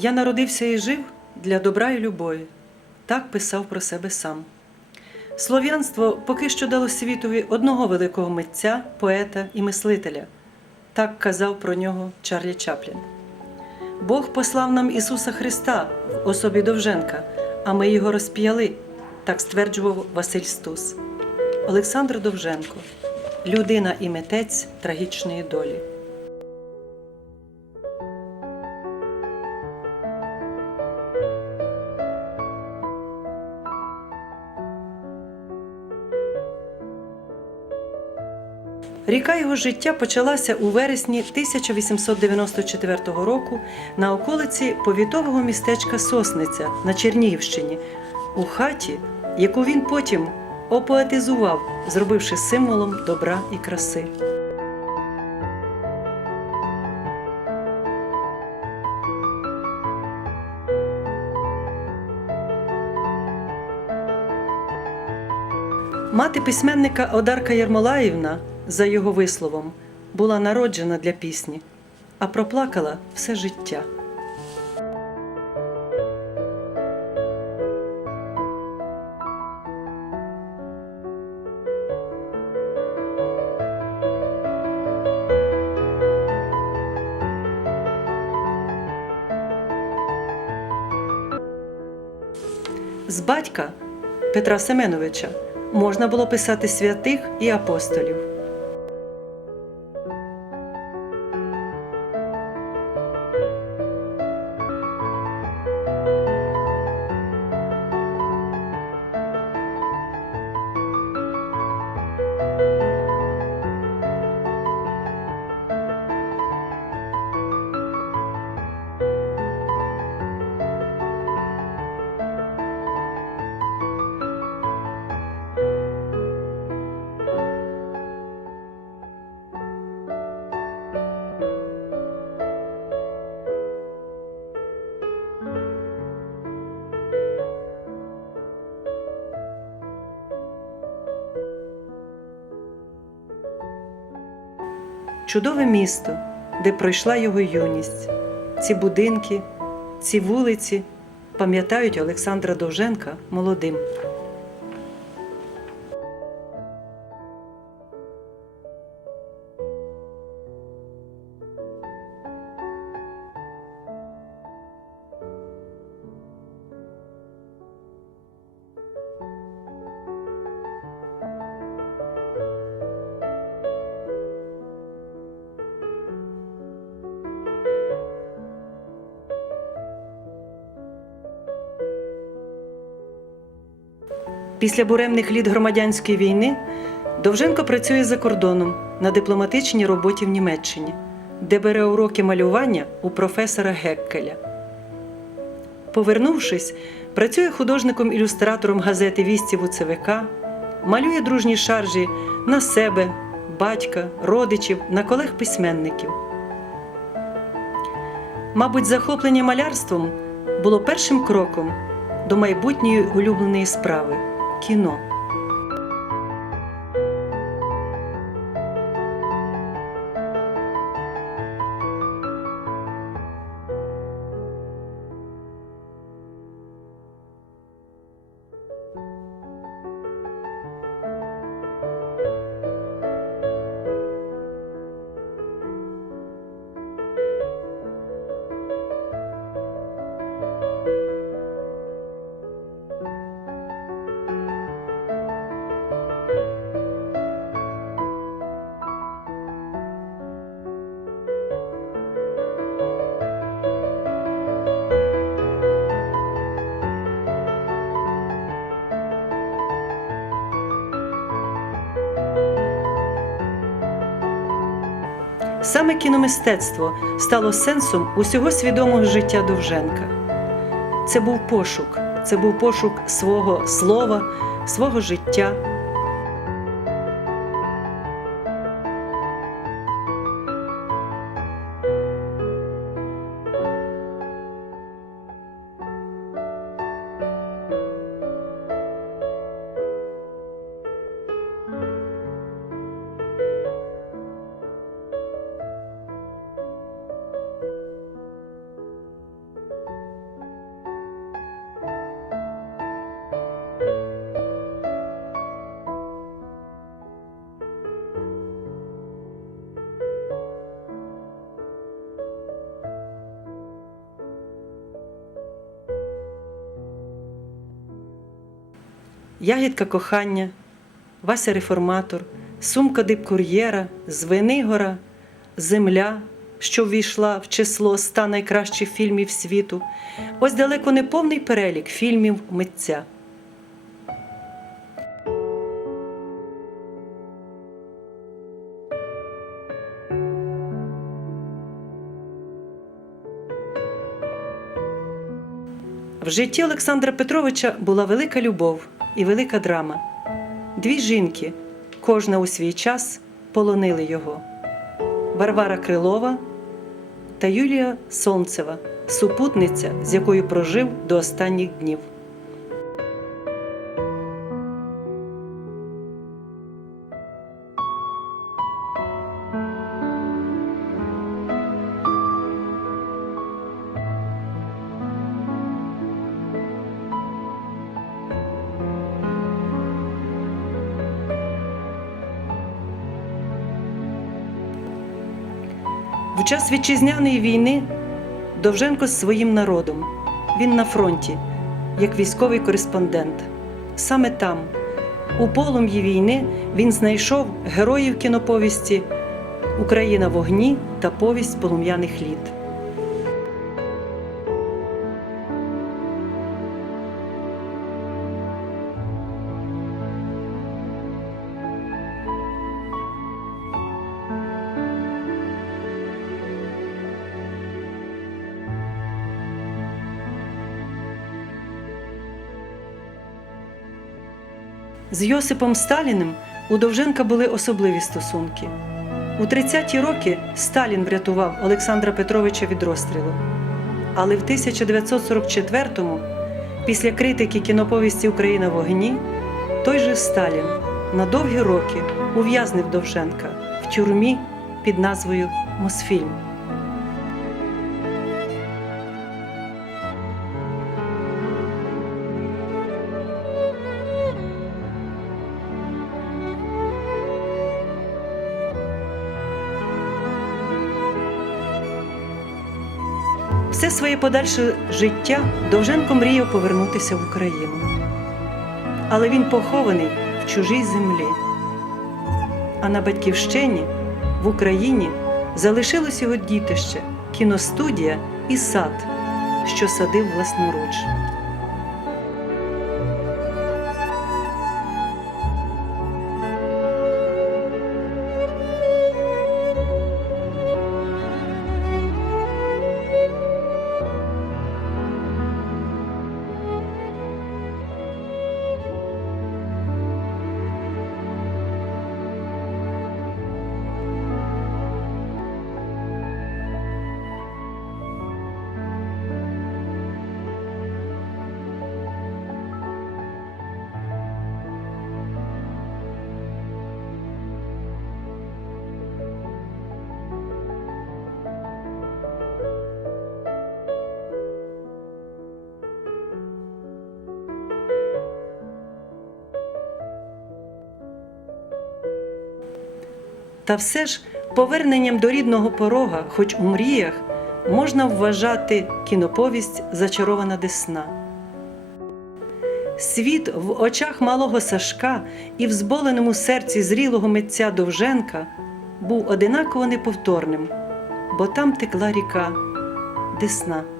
Я народився і жив для добра і любові. Так писав про себе сам. Слов'янство поки що дало світові одного великого митця, поета і мислителя. Так казав про нього Чарлі Чаплін. Бог послав нам Ісуса Христа в особі Довженка, а ми його розп'яли, так стверджував Василь Стус. Олександр Довженко людина і митець трагічної долі. Ріка його життя почалася у вересні 1894 року на околиці повітового містечка Сосниця на Чернігівщині, у хаті, яку він потім опоетизував, зробивши символом добра і краси. Мати письменника Одарка Ярмолаївна, за його висловом, була народжена для пісні, а проплакала все життя. З батька Петра Семеновича можна було писати святих і апостолів. Чудове місто, де пройшла його юність. Ці будинки, ці вулиці пам'ятають Олександра Довженка молодим. Після буремних літ громадянської війни Довженко працює за кордоном на дипломатичній роботі в Німеччині, де бере уроки малювання у професора Геккеля. Повернувшись, працює художником-ілюстратором газети Вістів у ЦВК, малює дружні шаржі на себе, батька, родичів, на колег-письменників. Мабуть, захоплення малярством було першим кроком до майбутньої улюбленої справи кіно. Саме кіномистецтво стало сенсом усього свідомого життя Довженка. Це був пошук, це був пошук свого слова, свого життя. Ягідка кохання, Вася реформатор, сумка дипкур'єра, Звенигора, Земля, що ввійшла в число ста найкращих фільмів світу. Ось далеко не повний перелік фільмів митця. В житті Олександра Петровича була велика любов і велика драма. Дві жінки, кожна у свій час, полонили його: Варвара Крилова та Юлія Сонцева, супутниця, з якою прожив до останніх днів. В час вітчизняної війни Довженко з своїм народом. Він на фронті, як військовий кореспондент. Саме там, у полум'ї війни, він знайшов героїв кіноповісті Україна вогні та повість полум'яних літ. З Йосипом Сталіним у Довженка були особливі стосунки. У 30-ті роки Сталін врятував Олександра Петровича від розстрілу. Але в 1944-му, після критики кіноповісті Україна в вогні, той же Сталін на довгі роки ув'язнив Довженка в тюрмі під назвою Мосфільм. Своє подальше життя Довженко мріяв повернутися в Україну. Але він похований в чужій землі. А на батьківщині в Україні залишилось його дітище, кіностудія і сад, що садив власноруч. Та все ж поверненням до рідного порога, хоч у мріях, можна вважати кіноповість Зачарована Десна. Світ в очах малого Сашка і в зболеному серці зрілого митця Довженка був одинаково неповторним, бо там текла ріка Десна.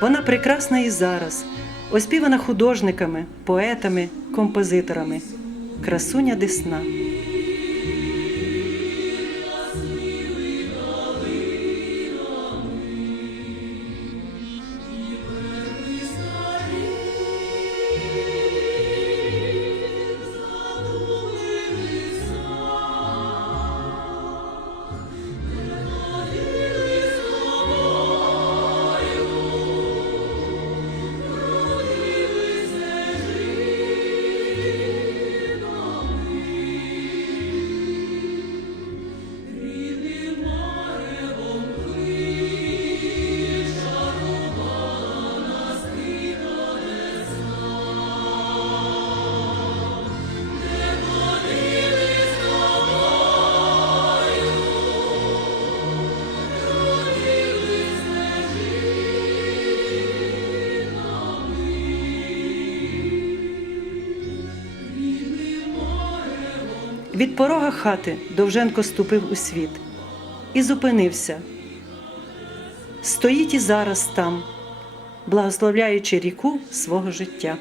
Вона прекрасна і зараз, оспівана художниками, поетами, композиторами. Красуня Десна. Від порога хати Довженко ступив у світ і зупинився. Стоїть і зараз там, благословляючи ріку свого життя.